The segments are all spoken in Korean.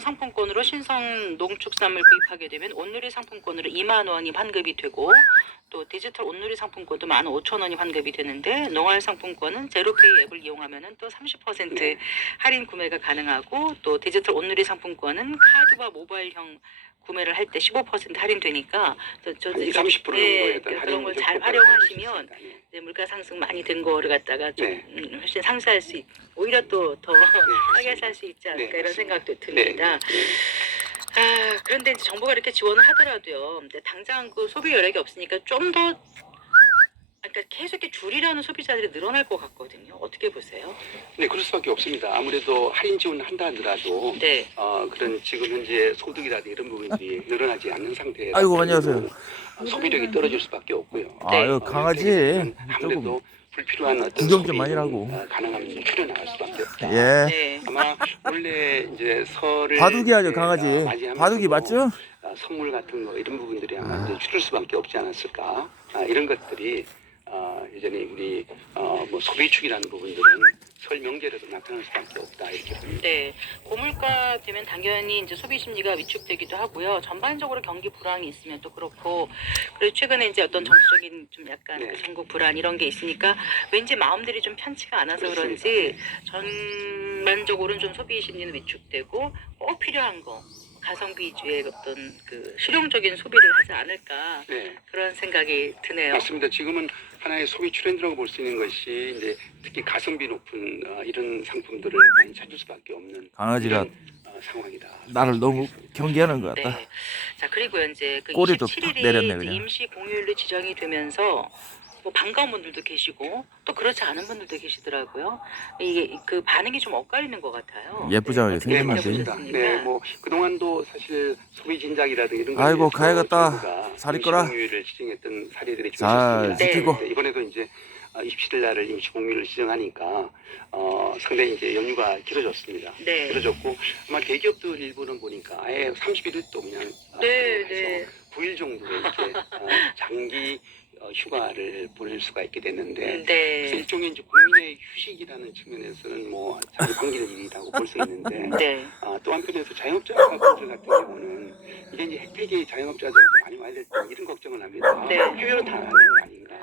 상품권으로 신성 농축산물 구입하게 되면 온누리 상품권으로 2만 원이 환급이 되고, 또 디지털 온누리 상품권도 15,000원이 환급이 되는데, 농활 상품권은 제로페이 앱을 이용하면은 또 30% 할인 구매가 가능하고, 또 디지털 온누리 상품권은 카드와 모바일형 구매를 할 때 15% 할인되니까 저 30% 정도의 그런 걸 잘 활용하시면 이제 물가 상승 많이 된 거를 갖다가 좀 훨씬 상쇄할 수 오히려 또 더 싸게 살 수 있지 않을까 이런 생각도 듭니다. 그런데 이제 정부가 이렇게 지원을 하더라도요. 근데 당장 그 소비 여력이 없으니까 좀 더 그러니까 계속 이렇게 줄이려는 소비자들이 늘어날 것 같거든요. 어떻게 보세요? 네, 그럴 수밖에 없습니다. 아무래도 할인 지원을 한다 하더라도 그런 지금 현재 소득이라든지 이런 부분들이 늘어나지 않는 상태에서 아이고, 안녕하세요. 소비력이 떨어질 수밖에 없고요. 아유, 강아지 아무래도 조금 불필요한 어떤 구경 좀 많이 하고. 가능하면 줄여 나갈 수밖에 없다. 예. 네. 아마 원래 이제 설을 바둑이 하죠, 강아지. 맞이하면서 바둑이 맞죠? 선물 같은 거 이런 부분들이 아마 이제 줄일 수밖에 없지 않았을까. 이런 것들이 예전에 우리 뭐 소비축이라는 부분들은 설 명절에도 나타날 수밖에 없다 이렇게 봅니다. 네, 고물가 되면 당연히 이제 소비 심리가 위축되기도 하고요. 전반적으로 경기 불황이 있으면 또 그렇고, 그리고 최근에 이제 어떤 정치적인 좀 약간 그 전국 불안 이런 게 있으니까 왠지 마음들이 좀 편치가 않아서 그런지 전반적으로는 좀 소비 심리는 위축되고 꼭 필요한 거. 가성비 위주의 어떤 그 실용적인 소비를 하지 않을까 그런 생각이 드네요. 맞습니다. 지금은 하나의 소비 트렌드라고 볼 수 있는 것이 이제 특히 가성비 높은 이런 상품들을 많이 찾을 수밖에 없는 강아지가 상황이다. 나를 너무 경계하는 것 같다. 네. 자, 그리고 이제 그 꼬리도 탁 내렸네, 27일이 그냥. 임시 공휴일로 지정이 되면서 뭐 반가운 분들도 계시고 또 그렇지 않은 분들도 계시더라고요. 이게 그 반응이 좀 엇갈리는 것 같아요. 예쁘장하게 어떻게 생긴 맞습니다. 느껴보셨습니까? 네, 뭐 그동안도 사실 소비 진작이라든지 이런 아이고, 거에 가야겠다. 살 있거라. 임시공휴일을 지정했던 사례들이 좀 잘 있었습니다. 지키고. 네, 이번에도 이제 27일 날을 임시공휴일을 지정하니까 상당히 이제 연휴가 길어졌습니다. 네. 길어졌고 아마 대기업들 일부는 보니까 아예 31일도 그냥 해서 9일 정도 이렇게 장기 휴가를 보낼 수가 있게 됐는데 그래서 일종의 이제 국민의 휴식이라는 측면에서는 뭐 자기 반기는 일이라고 볼 수 있는데 또 한편에서 자영업자분들 같은 경우는 이게 이제 혜택이 자영업자들도 많이 와야 될 때 이런 걱정을 합니다. 휴교로 다 나가는 거 아닌가.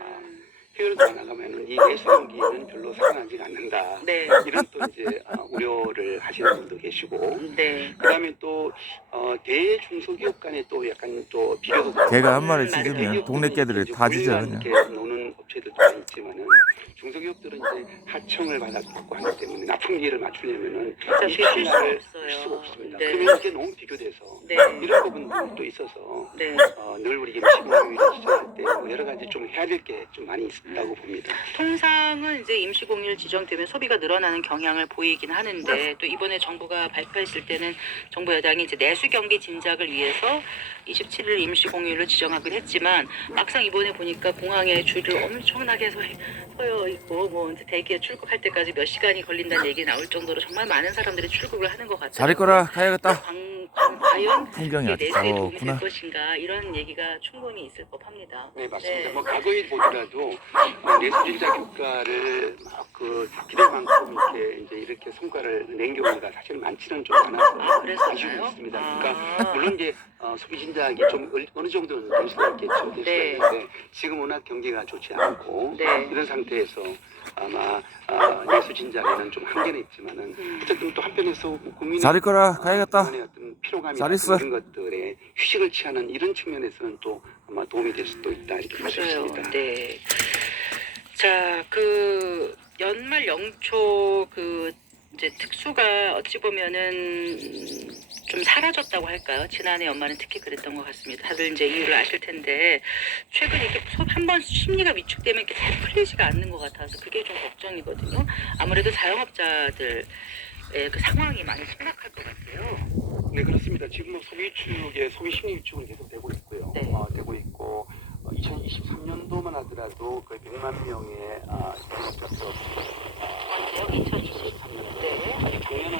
휴교로 다 나가면은 이 내수 경기는 별로 살아나지 않는다. 이런 또 이제 우려를 하시는 분도 계시고, 그다음에 또 대중소기업 간에 또 약간 또 비교도 개가 한 마리 짖으면 동네 개들이 다 짖어 그냥. 이렇게 노는 업체들도 많이 있지만은 중소기업들은 이제 하청을 받고 하기 때문에 납품기를 맞추려면은 20날을 쉴 수가 없습니다. 그러면 이게 너무 비교돼서 이런 부분도 있어서 늘 우리 임시공휴일을 지정할 때 여러 가지 좀 해야 될 게 좀 많이 있다고 봅니다. 통상은 이제 임시공휴일 지정되면 소비가 늘어나는 경향을 보이긴 하는데, 또 이번에 정부가 발표했을 때는 정부 여당이 이제 내수 경기 진작을 위해서 27일 임시공휴일로 지정하긴 했지만, 막상 이번에 보니까 공항에 줄을 엄청나게 서여 있고, 뭐 이제 대기에 출국할 때까지 몇 시간이 걸린다는 얘기 나올 정도로 정말 많은 사람들이 출국을 하는 것 같아요. 잘 있거라, 가야겠다. 과연 풍경이 아주 내수에 도움이 될 좋구나. 것인가 이런 얘기가 충분히 있을 법합니다. 네, 맞습니다. 뭐 과거에 보더라도 내수진작 효과를 막 그 기대만큼 이렇게 성과를 낸 경우가 사실 많지는 좀 않아서 아쉬움이 있습니다. 그러니까 물론 이제 소비 진작이 좀 어느 정도는 될 수가 있겠죠. 될 수가 있는데 지금 워낙 경기가 좋지 않고 이런 상태에서 아마 내수 진작에는 좀 한계는 있지만은 어쨌든 또 한편에서 국민의 잘 있거라, 가야겠다. 어떤 피로감이 잘 있어. 이런 것들에 휴식을 취하는 이런 측면에서는 또 아마 도움이 될 수도 있다 이렇게 볼 수 있습니다. 네. 자, 그 연말 연초 그 이제 특수가 어찌 보면은 좀 사라졌다고 할까요? 지난해 연말은 특히 그랬던 것 같습니다. 다들 이제 이유를 아실 텐데, 최근에 이렇게 한번 심리가 위축되면 이렇게 잘 풀리지가 않는 것 같아서 그게 좀 걱정이거든요. 아무래도 자영업자들 그 상황이 많이 심각할 것 같아요. 네, 그렇습니다. 지금 소비 축의 소비 심리 위축은 계속 되고 있고요. 되고 있고 2023년도만 하더라도 거의 100만 명의 자영업자가 2023년도 작년은